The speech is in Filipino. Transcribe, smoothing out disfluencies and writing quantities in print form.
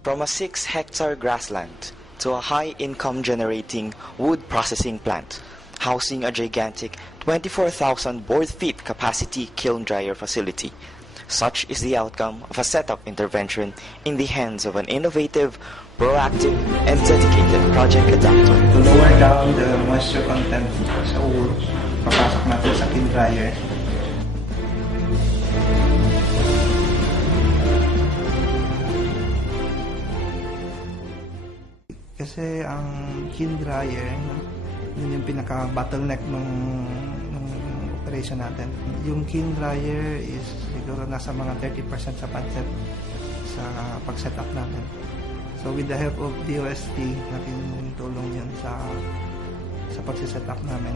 From a 6-hectare grassland to a high-income generating wood processing plant, housing a gigantic 24,000 board feet capacity kiln dryer facility. Such is the outcome of a setup intervention in the hands of an innovative, proactive, and dedicated project adapter. To lower down the moisture content sa wood, papasok natin sa kiln dryer. Kasi ang kiln dryer, yun yung pinaka-bottleneck ng operation natin. Yung kiln dryer is siguro nasa mga 30% sa budget sa pag-set up natin. So with the help of DOST, natin tulong yun sa pag-set up namin.